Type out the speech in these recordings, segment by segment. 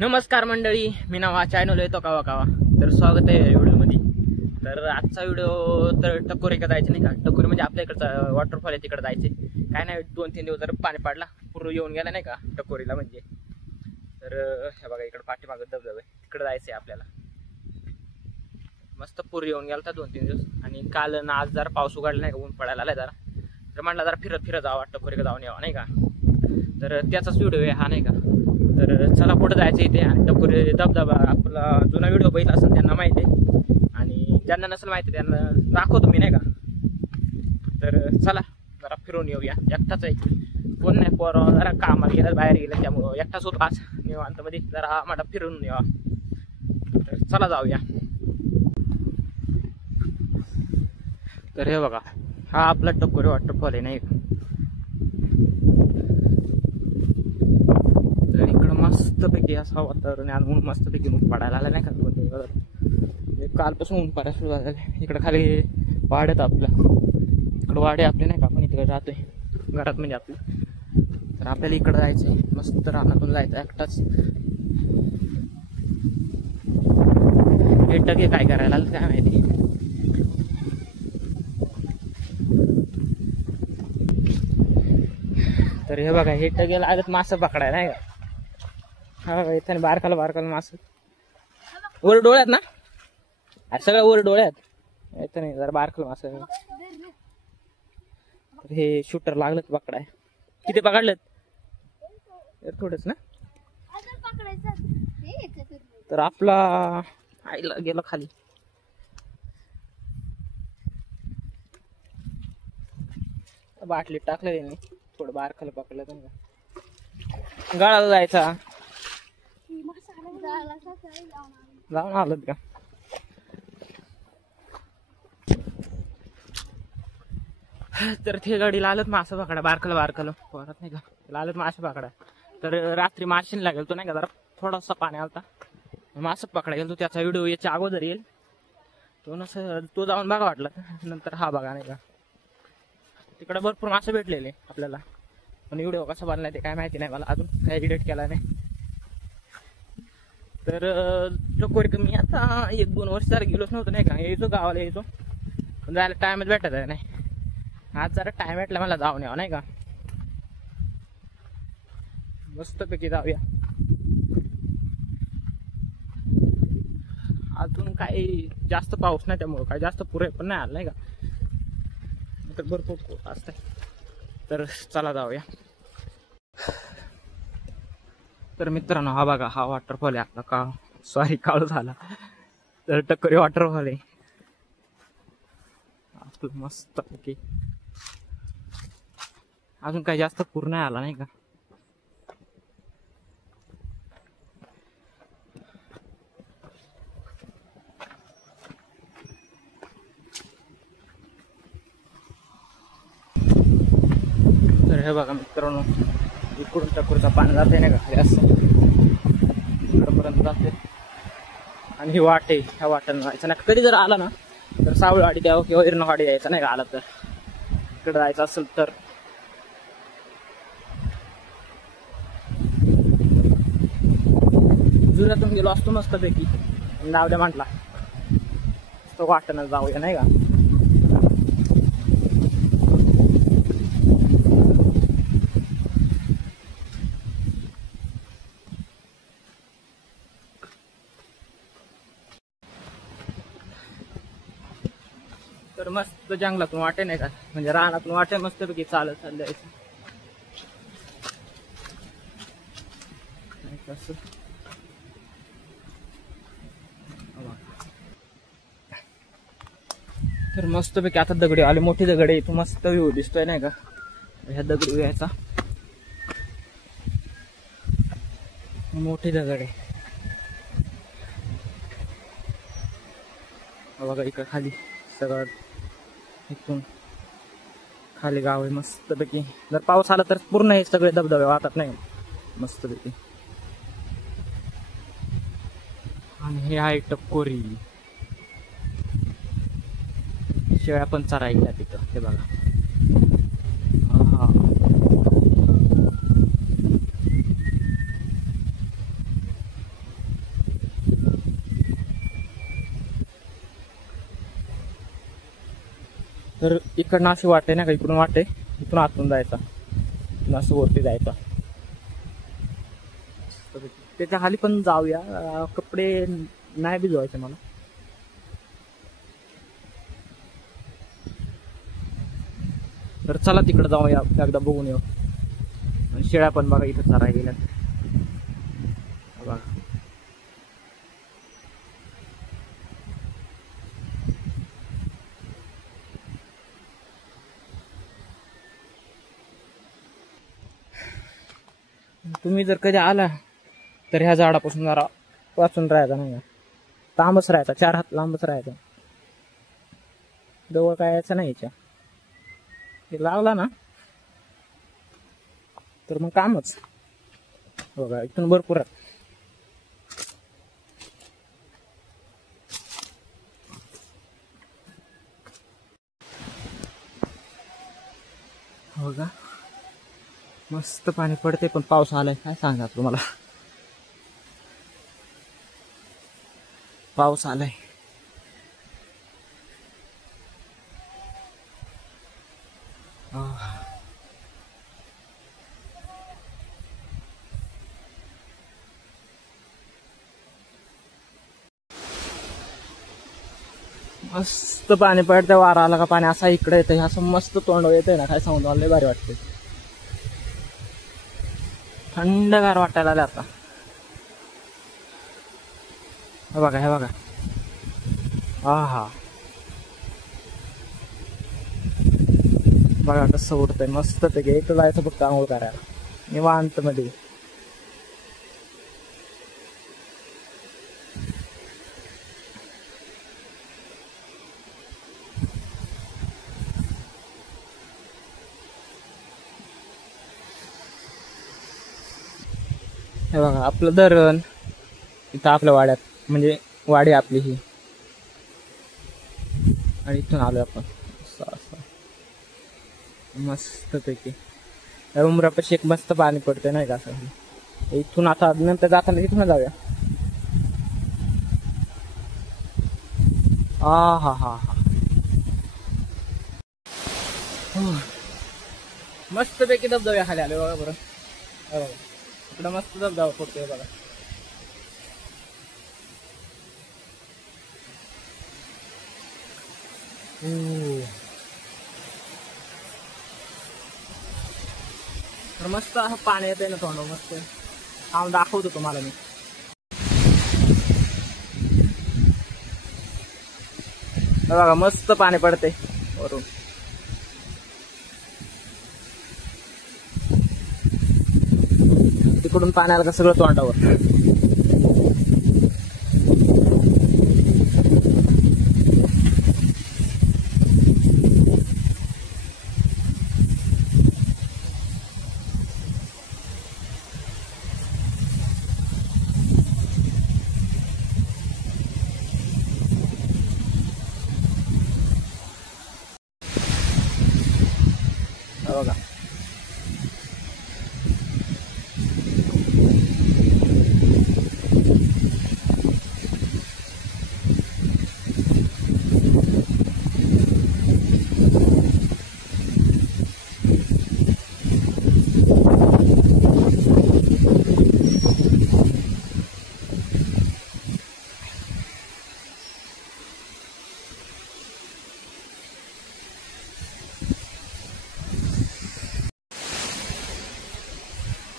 नमस्कार मंडळी, मी नावा चॅनल येतो कावा कावा. तर स्वागत आहे व्हिडिओमध्ये. तर आजचा व्हिडिओ तर टकोरी का जायचे नाही का. टकोरी म्हणजे आपल्या इकडचा वॉटरफॉल आहे, तिकडे जायचे. काय नाही, 2-3 दिवस जर पाणी पडला पूर्ण येऊन गेला नाही का टकोरीला म्हणजे. तर हे बघा इकडे पाठीमागं धबधबा आहे, तिकडे जायचंय आपल्याला. मस्त पूर येऊन गेला 2-3 दिवस. आणि काल ना आज जरा पाऊस उघडला नाही का, ऊन पडायला आलाय जरा. तर म्हटलं जरा फिरत जावं टकोरी का जाऊन यावं नाही का. तर त्याचाच व्हिडिओ आहे हा नाही का. तर चला पुढे जायचं इथे. आणि टकोरी धबधबा आपला जुना व्हिडिओ बघितला असेल त्यांना माहिती आहे, आणि ज्यांना नसेल माहिती त्यांना दाखवतो मी नाही का. तर चला जरा फिरून येऊया. एकटाच आहे, कोण नाही, पोरं जरा कामाला गेलं, बाहेर गेलं, त्यामुळं एकटाच होतो आज निवांतमध्ये. जरा मला फिरून यावा. तर चला जाऊया. तर हे बघा, हा आपला टकोरी वॉटरफॉल आहे नाही का. तर इकडं मस्तपैकी असं वातावरण आहे. ऊन मस्तपैकी ऊन पडायला आलं नाही का. कालपासून ऊन पडायला सुरू झालं. इकडं खाली वाड्यात आपलं, इकडं वाडे आपले नाही का, आपण इकडे राहतोय घरात म्हणजे आपलं. तर आपल्याला इकडं जायचंय, मस्त रानातून जायचं एकटाच. हे टके काय करायला आलं काय माहिती. तर हे बघा, हे टकेला आलं मासं पकडायला नाही का. हा बघा इथे बारकाला मासं वर डोळ्यात ना, सगळं वर डोळ्यात येतं नाही. जरा बारकाला मासं. तर हे शूटर लागलं पकडाय. किती पकडलं थोडंच ना. तर आपला आईला गेला खाली. बाटली टाकलं त्यांनी, थोडं बारकाला पकडलं त्यांना. गाळाला जायचा, जाऊन आलं का. तर ते गाडीला आलत मासं पकडा, बारकाला परत नाही का लालत मासे पकडा. तर रात्री माशीन लागेल तो नाही का, जरा थोडासा पाणी आलता, मासं पकडा गेलो. त्याचा व्हिडिओ याच्या अगोदर येईल तो. नसं तो जाऊन बघा वाटला, नंतर हा बघा नाही का. तिकडे भरपूर मासे भेटलेले आपल्याला, पण व्हिडिओ कसा बनलाय ते काय माहिती नाही मला, अजून काही एडिट केला नाही. तर टकोरी मी आता 1-2 वर्ष जरा गेलोच नव्हतं नाही का. यायचो गावाला, यायचो पण जायला टाइमच भेटत आहे नाही. आज जरा टाइम भेटला मला जाऊन यावं नाही का. मस्तपैकी जाऊया. अजून काही जास्त पाऊस नाही, त्यामुळं काही जास्त पुरे पण नाही आलं नाही का. तर भरपूर असतंय. तर चला जाऊया. तर मित्रांनो हा बघा, हा वॉटरफॉल आहे आपला. काळू झाला. तर टकोरी वॉटरफॉल आहे आपलं मस्तपैकी. अजून काही जास्त पूर नाही आला नाही का. तर हे बघा मित्रांनो, इकडून टकोरीचा पाणी जाते नाही का, असं इकडपर्यंत जाते. आणि ही वाट आहे, ह्या वाटेनं जायचं नाही. कधी जर आला ना तर सावळवाडी द्यावं किंवा इरणवाडी यायचं नाही का. आला तर इकडे जायचं असेल तर. जुऱ्यातून गेलो असतो मस्तपैकी, जाऊ द्या म्हटला तो वाटेनं जाऊया नाही का. तर मस्त जंगलातून वाटे नाही का, म्हणजे रानातून वाटे मस्तपैकी चालत जायचं. तर मस्तपैकी आता दगडी आले, मोठी दगड आहे. इथून मस्त व्ह्यू दिसतोय नाही का. ह्या दगडी यायचा, मोठी दगड आहे बघा. इकडं खाली सगळं, इथून खाली गाव आहे मस्तपैकी. जर पाऊस आला तर पूर्ण हे सगळे धबधबे वाहतात नाही मस्तपैकी. आणि हे आहे टकोरी. शेळ्या पण चरायला तिथं, हे बघा. हा तर इकडनं अशी वाटे ना का, इकडून वाटे, इथून आतून जायचा, इथून असं वरती जायचा. त्याच्या खाली पण जाऊया, कपडे नाही भिजवायचे मला. तर चला तिकडे जाऊया, एकदा बघून येऊ. आणि शेळ्या पण बघा इथं चरायला गेल्यात बघा. तुम्ही जर कधी आला तर ह्या झाडापासून जरा वाचून राहायचा, नाही का, लांबच राहायचा, 4 हात लांबच राहायचा, जवळ काय यायचं नाही. याच्या हे लागला ना तर मग कामच बघा. इथून भरपूर आहे. हो का, मस्त पाणी पडते, पण पाऊस आलाय काय सांगणार तुम्हाला. पाऊस आलाय. मस्त पाणी पडते, वारा आला का पाणी असा इकडे येतं, असं मस्त तोंड येतंय ना, काय सांगू, लय भारी वाटते. थंडगार वाटायला आलं आता. हे बघा, हे बघा, हा बघा कसं उडतंय मस्त. ते इथं जायचं फक्त आंघोळ करायला निवांत मध्ये. हे बघा आपलं धरण इथं आपल्या वाड्यात, म्हणजे वाडी आपली ही, आणि इथून आलोय आपण असं मस्त पैकी. उमरापाशी एक मस्त पाणी पडतंय नाही का असं. इथून आता नंतर जाताना इथून जाऊया. हा मस्त पैकी धबधब्या खाली आले बघा. बरं इकडं मस्त धबधबा पडतोय बघा. तर मस्त असं पाणी येतंय ना तोंड मस्त. दाखवतो तुम्हाला मी. बघा मस्त पाणी पडते वरून. तिकडून पाण्याला का सगळं तोंडावर. बघा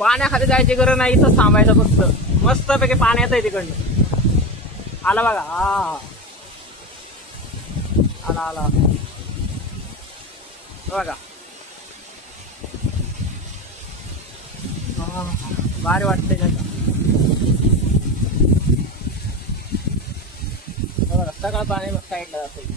पाण्याखाली जायची गरज नाही, इथं थांबायचं फक्त. मस्त पैकी पाण्यात आहे तिकडनं. आला बघा, आला आला बघा. भारी वाटतंय का बघा. सगळं पाणी मग साईडला जाते.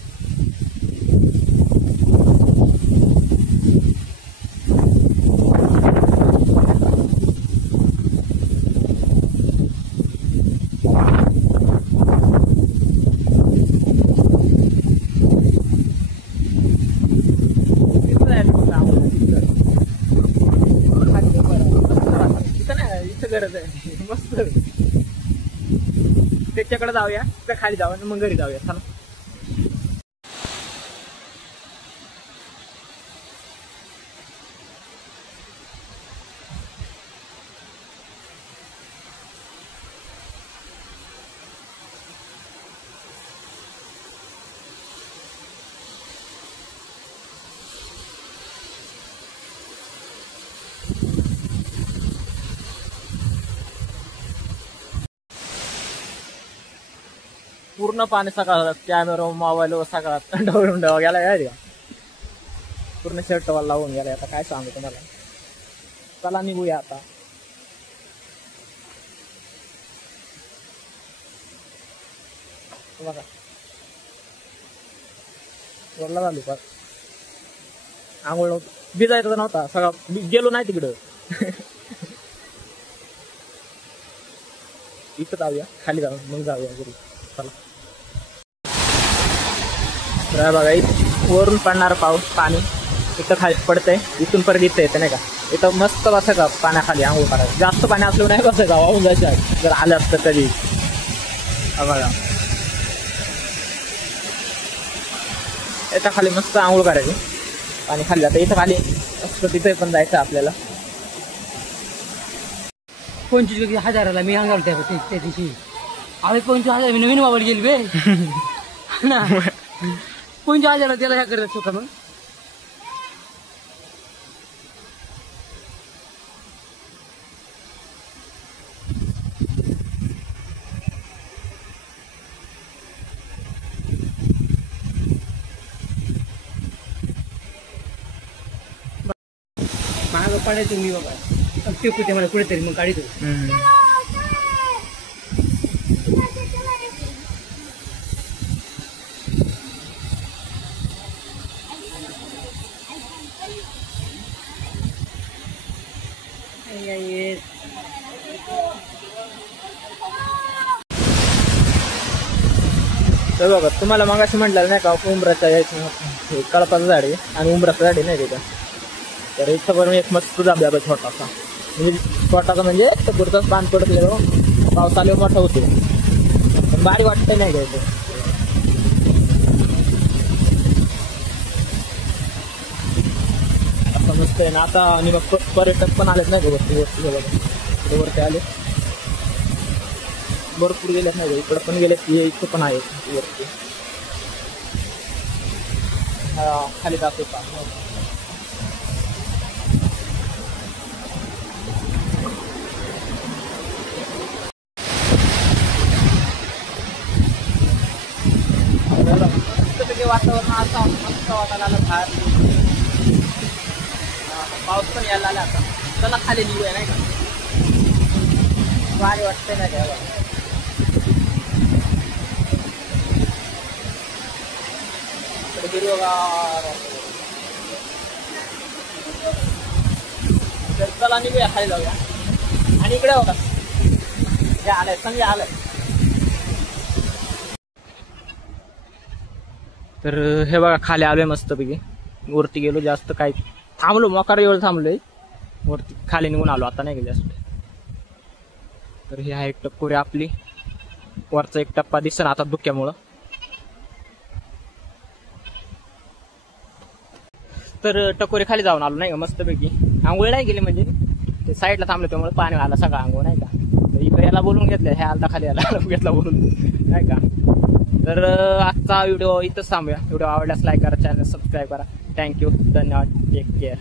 मस्त त्याच्याकडे जाऊया, त्या खाली जाऊया, मग घरी जाऊया. चला पूर्ण पाणी सगळं कॅमेरा मोबाईल सगळा डवळून गेला काय का पूर्ण शर्ट वाला लावून गेला. आता काय सांगू तुम्हाला. चला निघूया आता. बघा वरला झालो का आंघोळ भिजायचं नव्हता सगळा गेलो नाही तिकडं. इथं जाऊया खाली जाऊ मग जाऊया घरी. चला तर बघा वरून पडणार पाऊस पाणी इथं खाली पडतंय इथून परत इथं येते नाही का. इथं मस्त बसायचं पाण्याखाली आंघोळ करायचं. जास्त पाणी असलं नाही बसायचं वाहून जायचं जर आलं असतं कधी. बघा इथं खाली मस्त आंघोळ करायची पाणी खाली जातं. इथं खाली असतं तिथे पण जायचं आपल्याला. 25,000ला मी अंगावर त्या दिवशी. अरे 25,000 मी नवीन मोबाईल गेली बे ना. 25,000 त्याला ह्या करत होता मग. महाग पाडायचं मी बाबा टेकू ते मला कुठेतरी मग काढतो. तर बघा तुम्हाला मगाशी म्हटलं नाही का उंबराच्या यायचं कळपाचं झाड आहे आणि उंबराचं झाड आहे नाही त्याच्या. तर इथं पण एक मस्त जांभ्या छोटासा म्हणजे छोटासा म्हणजे पुढचाच पान पडत गेलो पाऊस आल्यावर मोठा होतो पण भारी वाटतंय नाही का इथं. असं मस्त आहे ना. आता आणि मग पर्यटक पण आलेत नाही का वरती वरती आले भरपूर गेलेत नाही का. इकडं पण गेलेत इथं पण आहेत वरती. हा खाली जातो का वातावरण आता मस्त वाटायला आलं बाहेर. पाऊस पण यायला आला आता. चला खाली निघूया नाही का. भारी वाटतंय नाही का. हिरवगार चला निघूया खाली जाऊया. आणि इकडे बघा हे आलंय संजय आलंय. तर हे बघा खाली आलोय मस्तपैकी. वरती गेलो जास्त काय थांबलो मोकार वेळ थांबलोय वरती खाली निघून आलो आता नाही का जास्त. तर ही आहे एक टक्कोरी आपली. वरचा एक टप्पा दिसत आता धुक्यामुळं. तर टकोरी खाली जाऊन आलो नाही का मस्तपैकी. आंघोळ नाही गेली म्हणजे ते साईडला थांबलो त्यामुळे पाणी आला सगळं आंघोळ नाही का. तर इकडे याला बोलून घेतलं हे आलता खाली याला घेतला बोलून नाही का. तर आजचा व्हिडिओ इथंच थांबूया. व्हिडिओ आवडल्यास लाईक करा चॅनल सबस्क्राईब करा. थँक्यू धन्यवाद टेक केअर.